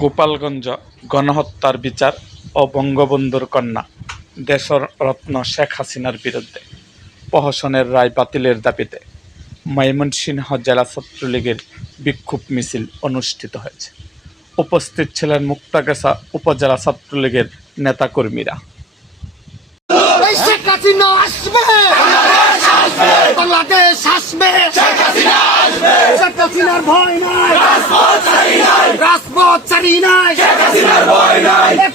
গোপালগঞ্জ গণহত্যার বিচার ও বঙ্গবন্ধুর কন্যা দেশরত্ন শেখ হাসিনার বিরুদ্ধে প্রহসনের রায় বাতিলের দাবিতে ময়মনসিংহ জেলা ছাত্রলীগের বিক্ষোভ মিছিল অনুষ্ঠিত হয়েছে। উপস্থিত ছিলেন মুক্তাগাছা উপজেলা ছাত্রলীগের নেতাকর্মীরা। শেখ হাসিনা আসবে, বাংলাদেশ আসবে, শেখ হাসিনার ভয় নাই, রাজপথ ছাড়ি নাই, শেখ হাসিনার ভয় নাই, শেখ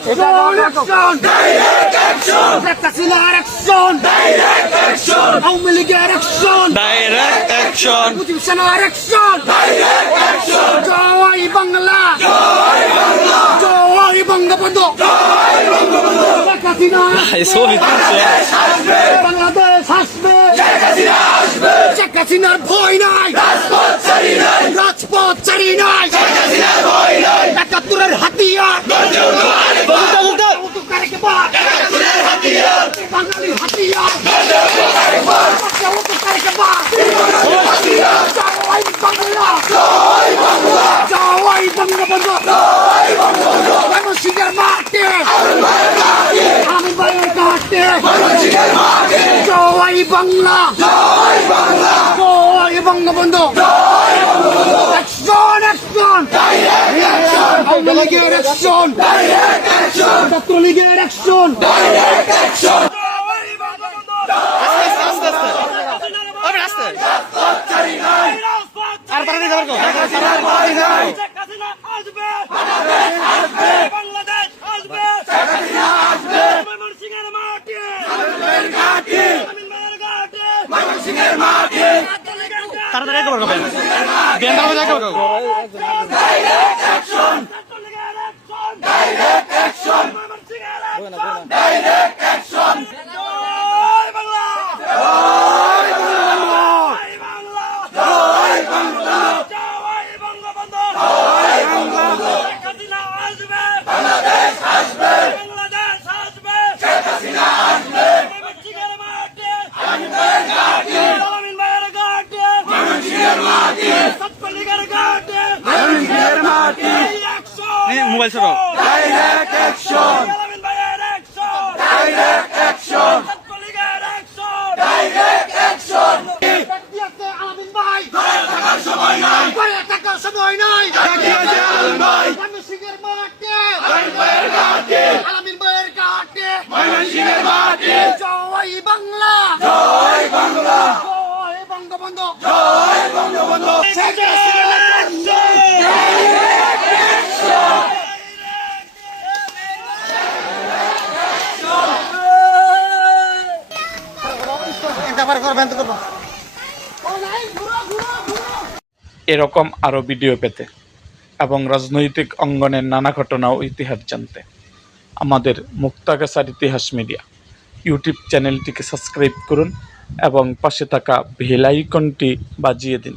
হাসিনার অ্যাকশন, আওয়ামী লীগের অ্যাকশন, মুজিব সেনার অ্যাকশন, জয় বাংলা, জয় বঙ্গবন্ধু, শেখ হাসিনা বাংলাদেশ আসবে, শেখ হাসিনার ভয় নাই, রাজপথ ছাড়ি নাই, ৭১-এর হাতিয়ার, বাঙালির হাতিয়ার, জয় বাংলা, জয় বঙ্গবন্ধু, ময়মনসিংহের মাঠে, আমি বাইরের ঘাটে, জয় বাংলা, জয় বঙ্গবন্ধু, অ্যাকশন, অ্যাকশন, আওয়ামী লীগের অ্যাকশন, ছাত্রলীগের অ্যাকশন, মোবাইল ছোট direct action, direct action, direct action, আলামিন ভাই ঘরে থাকার সময় নাই, ঘরে থাকার সময় নাই, ময়মনসিংহের মাঠে, আলামিন ভাইয়ের ঘাটে, ময়মনসিংহের মাঠে, জয় বাংলা, জয় বাংলা, জয় বঙ্গবন্ধু, জয় বঙ্গবন্ধু, এরকম আরও ভিডিও পেতে এবং রাজনৈতিক অঙ্গনের নানা ঘটনা ও ইতিহাস জানতে আমাদের মুক্তাগাছার ইতিহাস মিডিয়া ইউটিউব চ্যানেলটিকে সাবস্ক্রাইব করুন এবং পাশে থাকা বেল আইকনটি বাজিয়ে দিন।